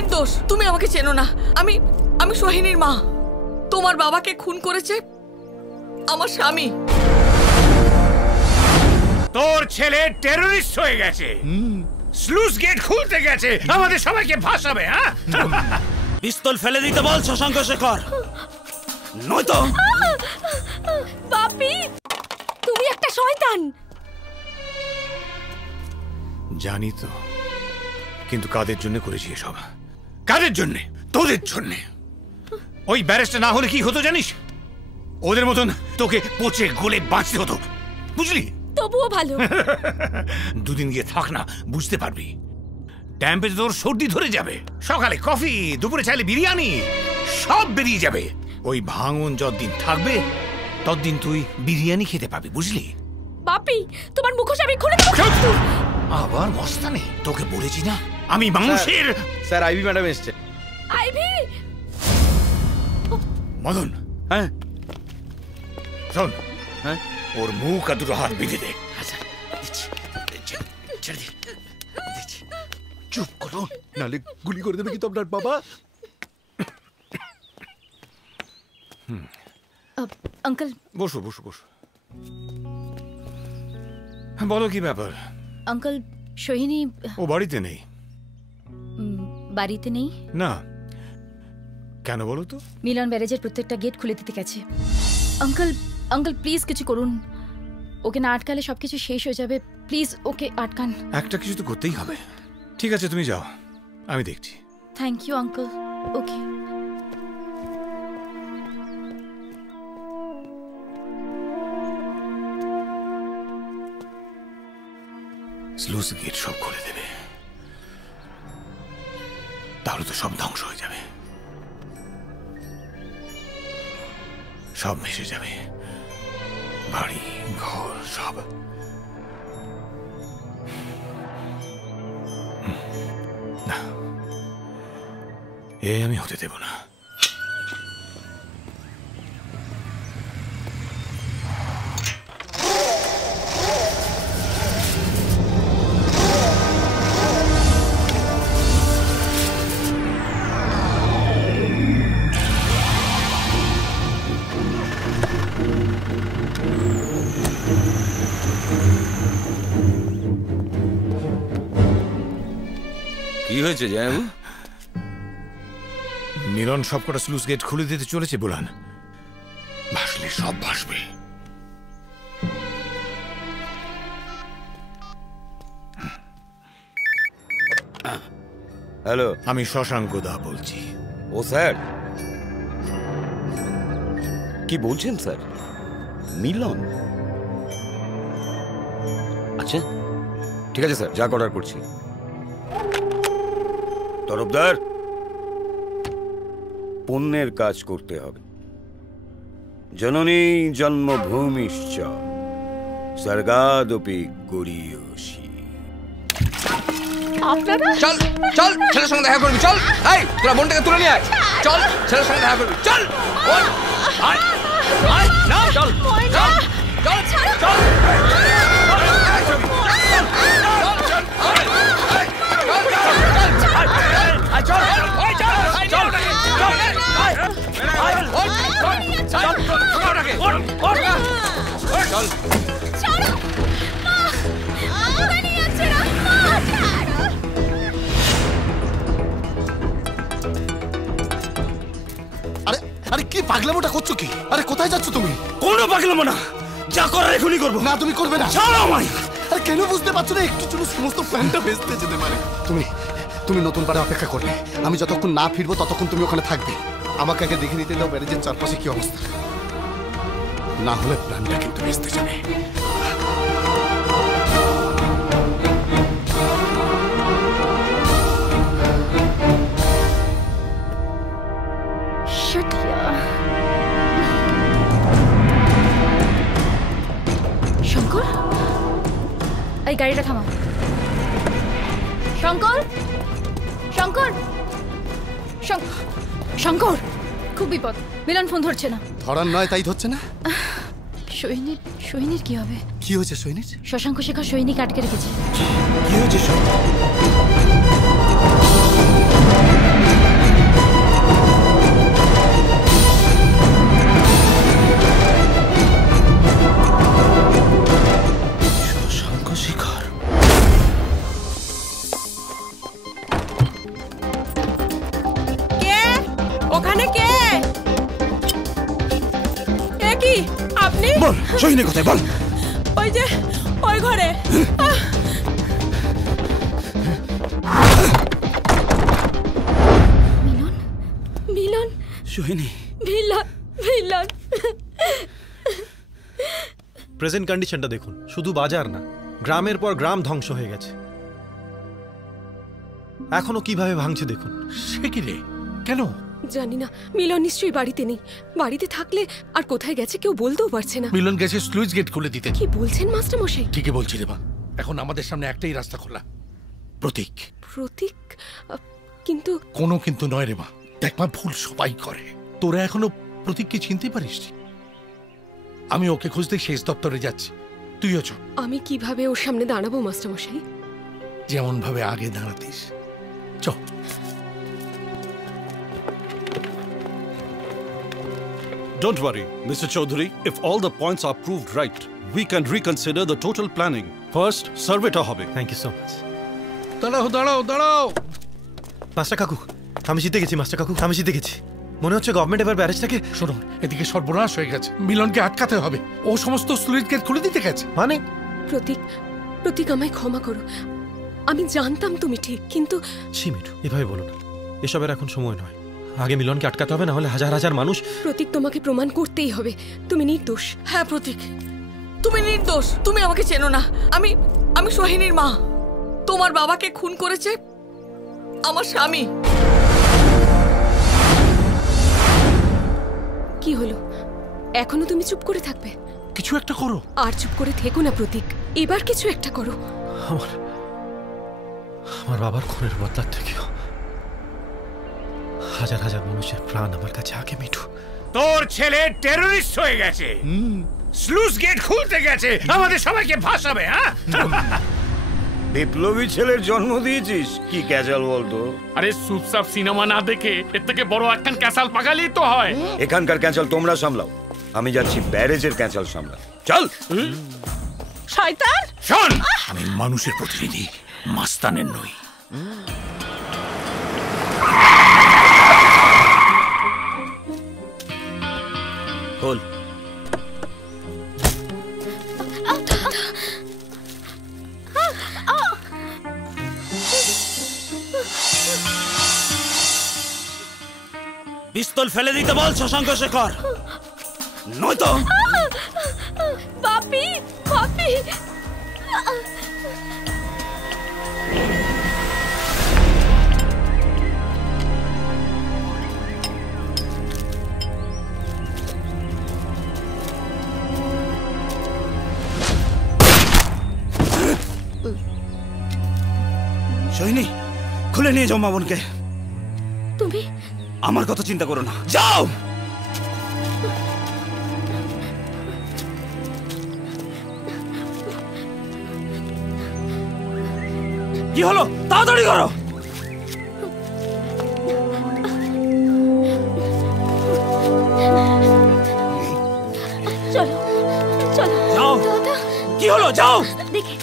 নির্দোষ। তুমি আমাকে চেনো না। আমি আমি সোহিনীর মা। তোমার বাবাকে খুন করেছে আমার স্বামী। তোর ছেলে টেররিস্ট হয়ে গেছে, স্লুইস গেট খুলতে গেছে, আমাদের সবাইকে ভাসাবে। হ্যাঁ, পিস্তল ফেলে দিতে বল শশাঙ্ক শেখর, নয়তো। বাপি, তুমি একটা শয়তান। জানি তো, কিন্তু কাদের জন্য করেছি এসব? কাদের জন্য? তোদের জন্য। ওই ব্যারিস্টার না হলে কি হতো জানিস? ওদের মতন তোকে পচে গলে বাঁচতে হতো, বুঝলি? তবুও ভালো। দুদিন গিয়ে থাক না, বুঝতে পারবি। ট্যাম্পে তোর সর্দি ধরে যাবে, সকালে কফি, দুপুরে চাইলে বিরিয়ানি, সব বেরিয়ে যাবে। ওই ভাঙন যতদিন থাকবে ততদিন তুই বিরিয়ানি খেতে পাবি, বুঝলি? বাপি, তোমার মুখোশ আমি খুলে দেব। আবার মস্তানি, তোকে বলেছি না আমি মানুষের। স্যার, আইভি ম্যাডাম এসছে। আইভি। মদন, হ্যাঁ শোন, হ্যাঁ, ওর মুখ আর দুটো হাত বেঁধে দে। চুপ করুন, নালে গুলি করে দেবে কিন্তু আপনার বাবা। আঙ্কেল, বসো বসো বসো। বলো কি ব্যাপার? আঙ্কেল, সোহিনী ও বাড়িতে নেই। বাড়িতে নেই? না, কেন বলো তো? মিলন ব্যারেজের প্রত্যেকটা গেট খুলে দিতে গেছে। আঙ্কেল, আঙ্কেল প্লিজ কিছু করুন। ওকে না আটকালে সবকিছু শেষ হয়ে যাবে। প্লিজ ওকে আটকান। একটা কিছু তো করতেই হবে। ঠিক আছে, তুমি যাও, আমি দেখছি। Thank you uncle. Okay. Sluice gate সব খুলে দেবে, তাহলে তো সব ধ্বংস হয়ে যাবে, সব ভেসে যাবে, বাড়ি ঘর সব। না, এ আমি হতে দেব না। কি হয়েছে জামাইবাবু? মিলন সবকটা স্লুইস গেট খুলে দিতে চলেছে বুলান। ভাসলে সব ভাসবে। হ্যালো, আমি শশাঙ্ক দা বলছি। ও স্যার, কি বলছেন স্যার? মিলন? আচ্ছা ঠিক আছে স্যার, যা অর্ডার করছি। তরফদার, পুণ্যের কাজ করতে হবে। জননী জন্মভূমিশ্চ স্বর্গাদপি গরীয়সী। আপনারা চল চল, ছেলের সঙ্গে দেখা করবি। চল, এই তোরা বোনটাকে তুলে নিয়ে আয়। চল, ছেলের সঙ্গে দেখা করবি। চল, ওঠ, আয়, আয়, নাম, চল, চল, চল, চল, আরে কি পাগলামোটা করছো কি? আরে কোথায় যাচ্ছ তুমি? কোনো পাগলামো না, যা করার এখনই করবো। না, তুমি করবে না। ছাড়ো আমায়। আরে কেন বুঝতে পারছো না? একটু জন্য সমস্ত প্ল্যানটা ভেস্তে যেতে পারে। তুমি নতুন পাড়ে অপেক্ষা করবে। আমি যতক্ষণ না ফিরবো ততক্ষণ তুমি ওখানে থাকবে। আমাকে আগে দেখে নিতে দাও ব্যারেজের চারপাশে কি অবস্থা, না হলে প্ল্যানটা কিন্তু ভেস্তে যাবে। শঙ্কর, এই গাড়িটা থামাও। শঙ্কর, শঙ্কর, শঙ্কর, খুব বিপদ। মিলন ফোন ধরছে না। ধরার নয় তাই ধরছে না। সোহিনীর কি হবে? কি হয়েছে সোহিনীর? শশাঙ্ক শেখর সোহিনীকে আটকে রেখেছে। কি হয়েছে? ওখানে কে? এ কি আপনি? বল সোহিনী কোথায় বল। ওই যে ওই ঘরে। মিলন মিলন সোহিনী মিলন মিলন। প্রেজেন্ট কন্ডিশনটা দেখুন, শুধু বাজার না, গ্রামের পর গ্রাম ধ্বংস হয়ে গেছে। এখনো কিভাবে ভাঙছে দেখুন। সে কি রে? কেন? জানি না, মিলন নিশ্চয়ই বাড়িতে নেই। বাড়িতে থাকলে আর কোথায় গেছে কেউ বলতেও পারছে না। মিলন গেছে স্লুইস গেট খুলে দিতে। কি বলছেন মাস্টার মশাই? ঠিকই বলছি রে মা, এখন আমাদের সামনে একটাই রাস্তা খোলা, প্রতীক। প্রতীক? কিন্তু কোনো কিন্তু নয় রে মা, দেখ মা, ভুল সবাই করে। তোরা এখনো প্রতীককে চিনতে পারিস? আমি ওকে খুঁজতে শেষ দপ্তরে যাচ্ছি, তুইও চ। আমি কিভাবে ওর সামনে দাঁড়াবো মাস্টার মশাই? যেমন ভাবে আগে দাঁড়াতিস, চ। Don't worry, Mr. Chaudhary. If all the points are proved right, we can reconsider the total planning. First, surveyটা হবে। Thank you so much. দাঁড়াও দাঁড়াও দাঁড়াও। মাস্টার কাকু, আমি জিতে গেছি। মাস্টার কাকু, আমি জিতে গেছি। মনে হচ্ছে গভর্নমেন্ট এবার ব্যারেজটাকে। শোনো, এদিকে সর্বনাশ হয়ে গেছে, মিলনকে আটকাতে হবে। ও সমস্ত স্লুইস গেট খুলে দিতে গেছে। মানে? প্রতীক, প্রতীক আমায় ক্ষমা করো। আমি জানতাম তুমি ঠিক, কিন্তু মিঠু, এভাবে বলো না, এসবের এখন সময় নয়। আগে মিলনকে আটকাতে হবে, না হলে হাজার হাজার মানুষ। প্রতীক, তোমাকে প্রমাণ করতেই হবে তুমি নির্দোষ। হ্যাঁ প্রতীক, তুমি নির্দোষ। তুমি আমাকে চেনো না। আমি সোহিনীর মা। তোমার বাবাকে খুন করেছে আমার স্বামী। কি হলো, এখনো তুমি চুপ করে থাকবে? কিছু একটা করো। আর চুপ করে থেকো না প্রতীক, এবার কিছু একটা করো। আমার বাবার খুনের বদলার থেকেও হাজার হাজার মানুষের প্রাণ আমার কাছে আগে মিঠু। তোর ছেলে টেররিস্ট হয়ে গেছে, স্লুইস গেট খুলতে গেছে, আমাদের সবাইকে ভাসাবে। হ্যাঁ, বিপ্লবী ছেলের জন্ম দিয়েছিস, কি ক্যাচাল বলতো? আরে চুপচাপ সিনেমা না দেখে এর থেকে বড় একখান ক্যাসাল পাকালেই তো হয়। এখানকার ক্যাচাল তোমরা সামলাও, আমি যাচ্ছি ব্যারেজের ক্যাচাল সামলা। চল। শয়তান শোন, আমি মানুষের প্রতিনিধি, মাস্তানের নই। খোল। পিস্তল ফেলে দিতে বল শশাঙ্ক শেখর, নয়তো। পাপি, পাপি। সোহিনী, খুলে নিয়ে যাও মামুনকে। তুমি আমার কথা চিন্তা করো না, যাও। কি হলো, তাড়াতাড়ি করো। চলো চলো যাও। কি হলো, যাও। দেখে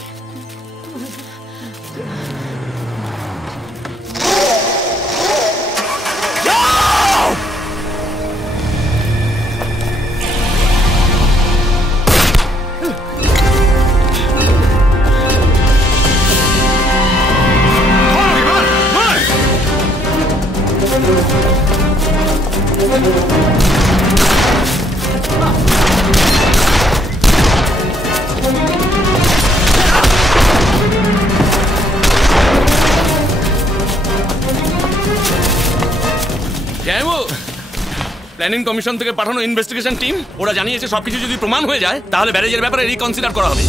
প্ল্যানিং কমিশন থেকে পাঠানো ইনভেস্টিগেশন টিম ওরা জানিয়েছে সবকিছু যদি প্রমাণ হয়ে যায় তাহলে ব্যারেজের ব্যাপারে রিকনসিডার করা হবে।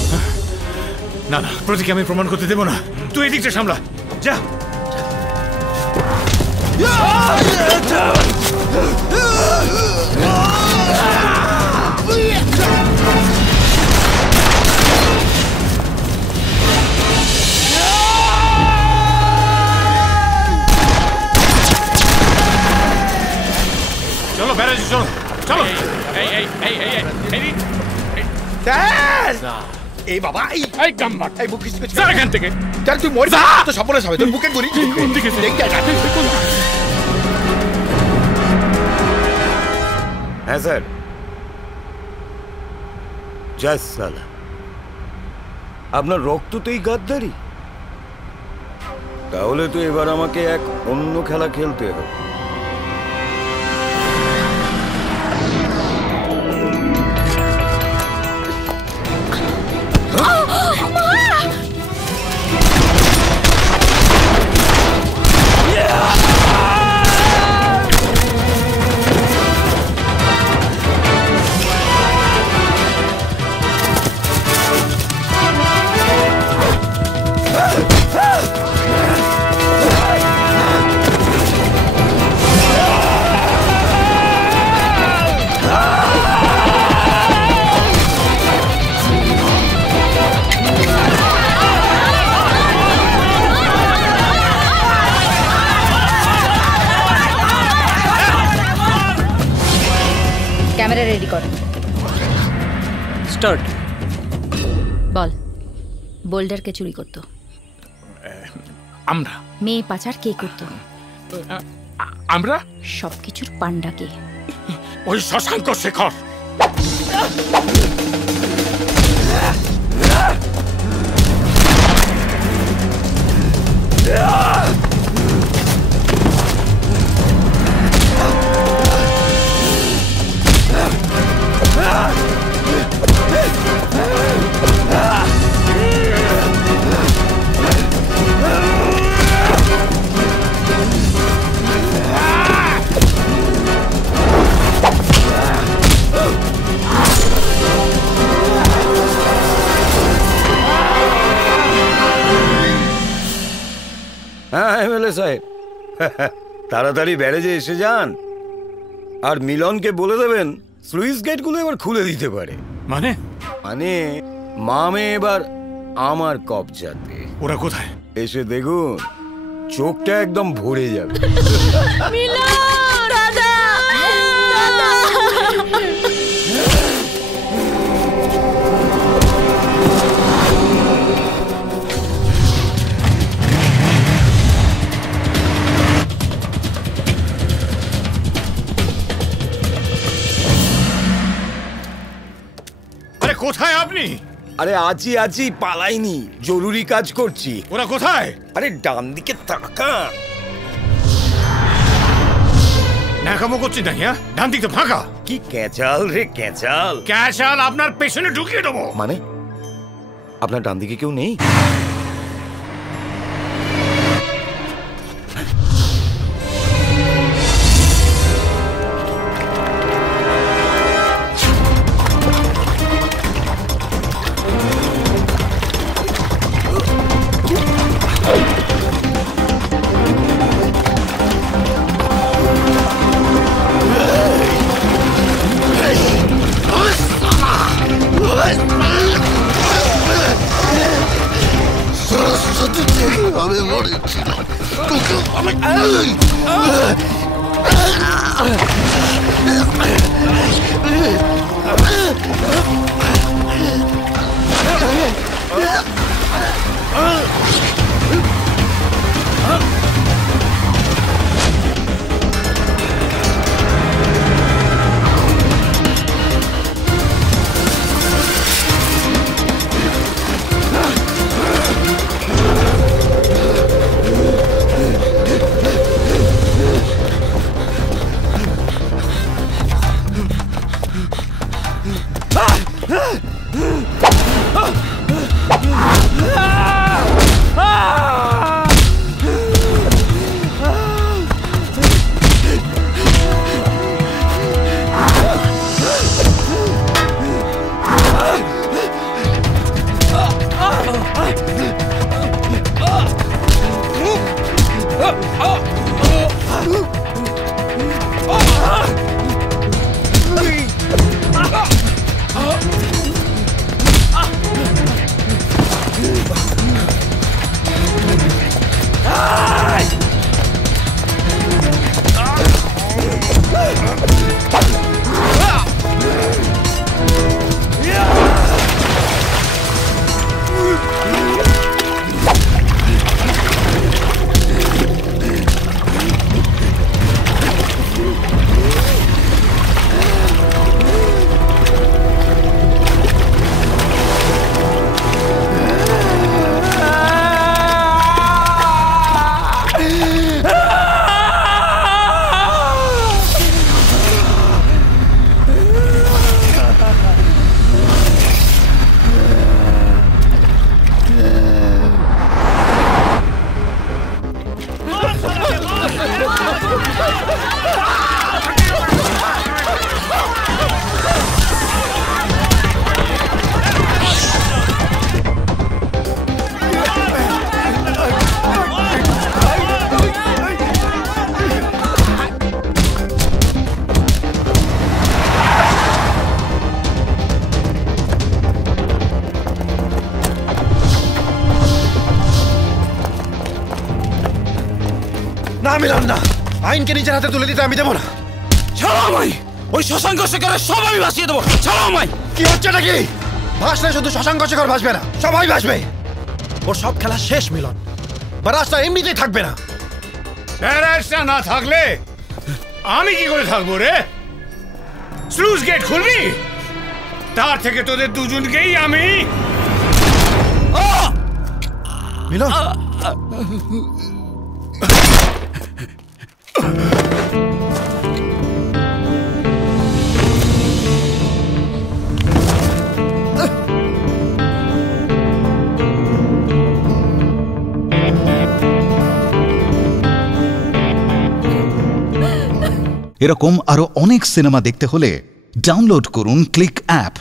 না না, প্রতীক আমি প্রমাণ করতে দেব না, তুই এদিকটা সামলা, যা। চলো ব্যারেজ, চলো চলো। এই বাবা, এই গাম্বার, এই বুক কিছু যা এখান থেকে। তুই মরে যা, তো সপনে হবে তোর বুকে গড়ি। কোন দিকে? হ্যাঁ স্যার। জাস সালা, আপনার রক্ততেই গাদ্দারি? তাহলে তো এবার আমাকে এক অন্য খেলা খেলতে হবে। ক্যামেরা রেডি কর। স্টার্ট। বল, বোল্ডারকে চুরি করতো? আমরা। মেয়ে পাচার কে করতো? আমরা। সবকিছুর পান্ডা কে? ওই শশাঙ্ক শেখর। হ্যাঁ এমএলএ সাহেব, তাড়াতাড়ি ব্যারেজে এসে যান আর মিলনকে বলে দেবেন স্লুইস গেটগুলো এবার খুলে দিতে পারে। মানে? মানে মামে এবার আমার কবজাতে। ওরা কোথায়? এসে দেখুন, চোখটা একদম ভরে যাবে। কোথায় আপনি? আরে আছি আছি, পালাইনি, জরুরি কাজ করছি। ওরা কোথায়? আরে ডান দিকে তাকা। ন্যাকামো করছি না? হ্যাঁ, ডান দিকে ফাঁকা। কি ক্যাচাল রে ক্যাচাল। ক্যাচাল আপনার পেছনে ঢুকিয়ে দেবো। মানে আপনার ডান দিকে কেউ নেই? আমি মরেছিলাম, তোকে আমি না মিলন না, আইনকে নিজের হাতে তুলে দিতে আমি দেবো না। ছাড়ো আমায়, ওই শশাঙ্ক শেখরের সব আমি ভাসিয়ে দেবো। ছাড়ো আমায়। কি হচ্ছে নাকি? ভাসলে শুধু শশাঙ্ক শেখর ভাসবে না, সবাই ভাসবে। ওর সব খেলা শেষ মিলন, ব্যারাজটা এমনিতেই থাকবে না। ব্যারাজটা না থাকলে আমি কি করে থাকবো রে? স্লুইস গেট খুলবি? তার থেকে তোদের দুজনকেই আমি মিলন এরকম আরো অনেক সিনেমা দেখতে হলে ডাউনলোড করুন ক্লিক অ্যাপ।